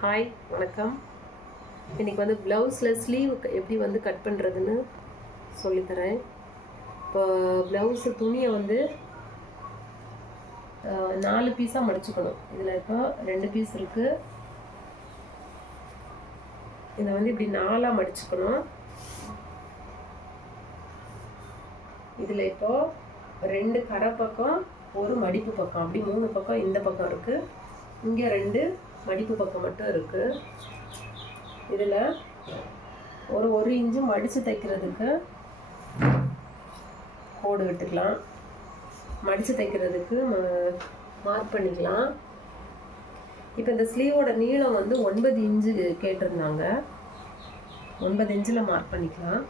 Hi வணக்கம். இன்றைக்கி வந்து ப்ளவுஸில் ஸ்லீவ் எப்படி வந்து கட் பண்ணுறதுன்னு சொல்லித்தரேன். இப்போ ப்ளவுஸு துணியை வந்து 4 பீஸாக மடிச்சுக்கணும். இதில் இப்போ 2 பீஸ் இருக்குது. இதை வந்து இப்படி 4ஆக மடிச்சுக்கணும். இதில் இப்போது 2 கரை பக்கம், ஒரு மடிப்பு பக்கம், அப்படி 3 பக்கம் இந்த பக்கம் இருக்குது. இங்கே 2 மடிப்பு பக்கம் மட்டும் இருக்குது. இதில் ஒரு இன்ச்சு மடித்து தைக்கிறதுக்கு கோடு விட்டுக்கலாம். மடித்து தைக்கிறதுக்கு மார்க் பண்ணிக்கலாம். இப்போ இந்த ஸ்லீவோட நீளம் வந்து 9 இன்ச்சு கேட்டிருந்தாங்க. 9 இன்ச்சில் மார்க் பண்ணிக்கலாம்.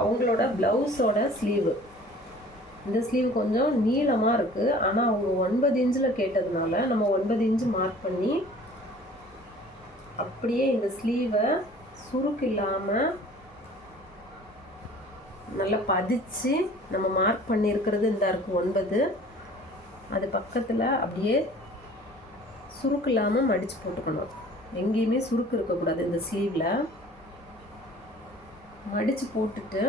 அவங்களோட ப்ளவுஸோட ஸ்லீவு, இந்த ஸ்லீவ் கொஞ்சம் நீளமாக இருக்குது. ஆனால் அவங்க 9 இன்ச்சில் கேட்டதுனால நம்ம 9 இன்ச்சு மார்க் பண்ணி அப்படியே இந்த ஸ்லீவை சுருக்கு இல்லாமல் நல்லா பதிச்சு நம்ம மார்க் பண்ணியிருக்கிறது இந்த இருக்குது 9. அது பக்கத்தில் அப்படியே சுருக்கு இல்லாமல் மடித்து போட்டுக்கணும். எங்கேயுமே சுருக்கு இருக்கக்கூடாது. இந்த ஸ்லீவில் மடித்து போட்டுட்டு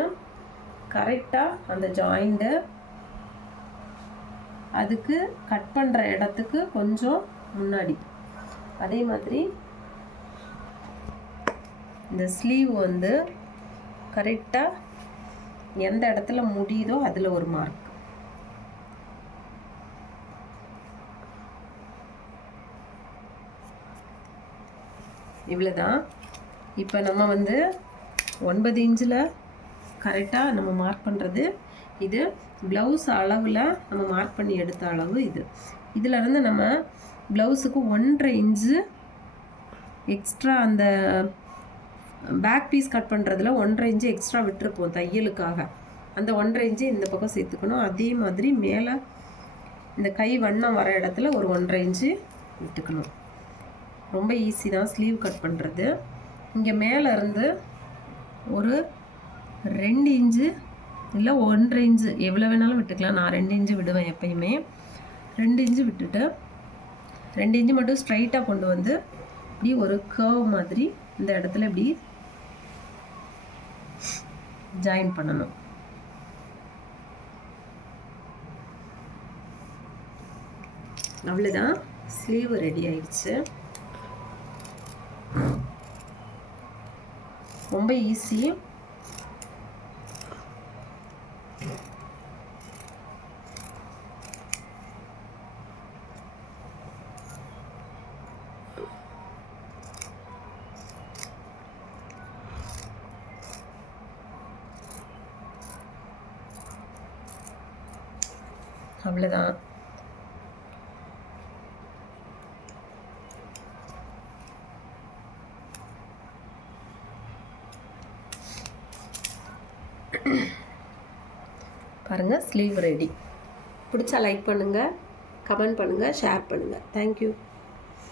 கரெக்டாக அந்த ஜாயிண்ட்டை அதுக்கு கட் பண்ணுற இடத்துக்கு கொஞ்சம் முன்னாடி, அதே மாதிரி இந்த ஸ்லீவ் வந்து கரெக்டாக எந்த இடத்துல முடியுதோ அதில் ஒரு மார்க். இவ்வளோதான். இப்போ நம்ம வந்து 9 இன்ச்சில் கரெக்டாக நம்ம மார்க் பண்ணுறது இது. ப்ளவுஸ் அளவில் நம்ம மார்க் பண்ணி எடுத்த அளவு இது. இதிலேருந்து நம்ம ப்ளவுஸுக்கு 1.5 இன்ச்சு எக்ஸ்ட்ரா, அந்த பேக் பீஸ் கட் பண்ணுறதுல 1.5 இன்ச்சு எக்ஸ்ட்ரா விட்டுருப்போம் தையலுக்காக. அந்த 1.5 இன்ச்சு இந்த பக்கம் சேர்த்துக்கணும். அதே மாதிரி மேலே இந்த கை வண்ணம் வர இடத்துல ஒரு 1.5 இன்ச்சு விட்டுக்கணும். ரொம்ப ஈஸி தான் ஸ்லீவ் கட் பண்ணுறது. இங்கே மேலே இருந்து ஒரு 2 இன்ச்சு இல்லை 1.5 இன்ச்சு எவ்வளோ வேணாலும் விட்டுக்கலாம். நான் 2 இன்ச்சு விடுவேன் எப்பயுமே. 2 இன்ச்சு விட்டுட்டு 2 இன்ச்சு மட்டும் ஸ்ட்ரைட்டாக கொண்டு வந்து இப்படி ஒரு கர்வ் மாதிரி இந்த இடத்துல இப்படி ஜாயின் பண்ணணும். அவ்வளோதான், ஸ்லீவ் ரெடி ஆயிடுச்சு. ரொம்ப ஈஸி. அவ்வளோதான். பாருங்கள், ஸ்லீவ் ரெடி. பிடிச்சா லைக் பண்ணுங்கள், கமெண்ட் பண்ணுங்கள், ஷேர் பண்ணுங்கள். தேங்க்யூ.